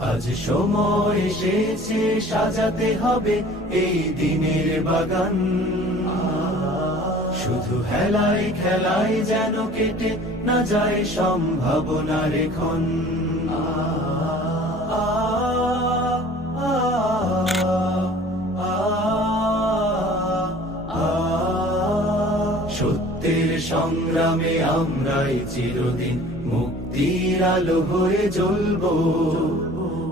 আজ সময় এসেছে, সাজাতে হবে এই দিনের বাগান। শুধু হেলায় খেলায় যেন কেটে না যায় সম্ভাবনা রেখন সত্যের সংগ্রামে আমরাই চিরদিন মুক্তির আলো হয়ে জ্বলবো।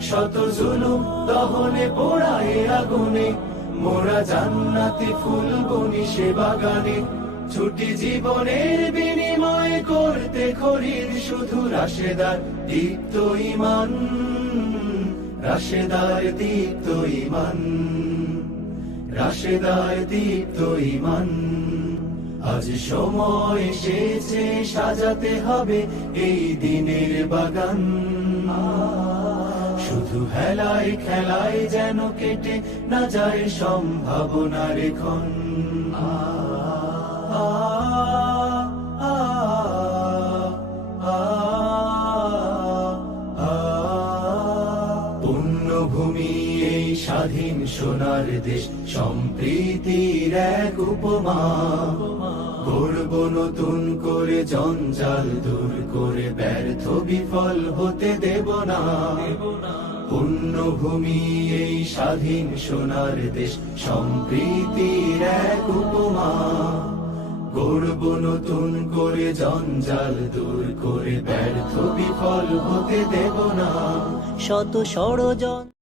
শত জুলুম দহনে পোড়ায় আগুনে। মোরা জান্নাতি ফুল বনি সে বাগানে। ছুটি জীবনের বিনিময় করতে খরিদ শুধু রাশেদার দীপ্ত ইমান। রাশেদার দীপ্ত ইমান। রাশেদার দীপ্ত ইমান। আজ সময় এসেছে, সাজাতে হবে এই দিনের বাগান। শুধু হেলায় খেলায় যেন কেটে না যায় সম্ভাবনা রেখন পুণ্যভূমি এই স্বাধীন সোনার দেশ, সম্প্রীতির এক উপমা। গড়ব নতুন করে জঞ্জাল দূর করে ব্যর্থ বিফল হতে দেব না। পুণ্যভূমি এই স্বাধীন সোনার দেশ, সম্প্রীতির এক উপমা। গড়ব নতুন করে জঞ্জাল, দূর করে ব্যর্থ বিফল হতে দেব না। শত ষড়যন্ত্র